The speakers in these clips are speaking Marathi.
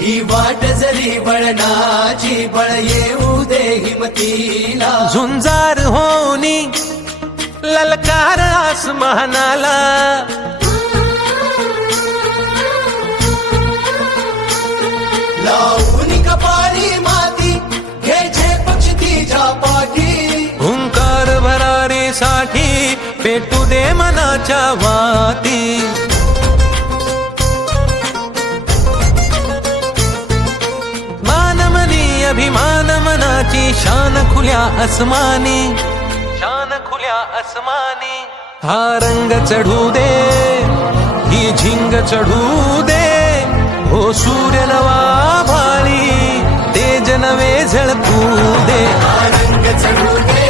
ही वाट जरी बळणाची बळ येऊ दे हिमतीला झुंजार होनी ललकार आसमानाला लावून कपारी माती घ्यायचे पक्ष तिच्या पाठी हुंकार भरारीसाठी पेटू दे मनाच्या वाती मानमनी अभिमान मनाची शान खुल्या आसमानी शान खुल्या आसमानी हा रंग चढू दे ही झिंग चढू दे हो सूर्य नवा भाळी तेज नवे झळकू दे रंग चढू दे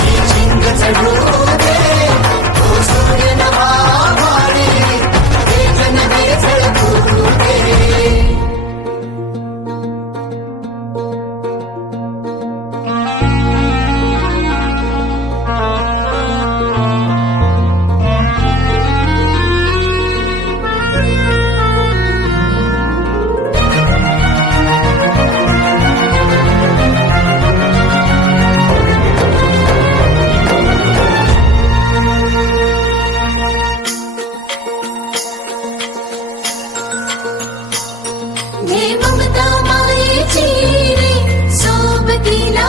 ही झिंग चढू दे तो सूर्य नवा भाळी तेज नवे झळकू दे हे ममता मायेची रे सोबतीला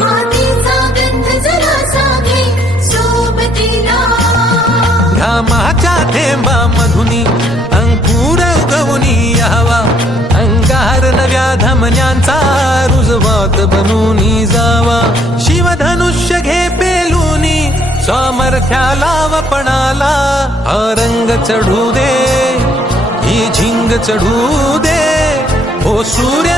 मातीचा गंध जरासा घे सोबतीला ह्या माझ्या थेंबा मधुनी अंकुर उगवूनी यावा अंगार नव्या धमन्यांचा रुजवात बनूनी जावा शिवधनुष्य घे पेलूनी सामर्थ्याला वपणाला हा रंग चढू दे ही झिंग चढू दे हो सूर्य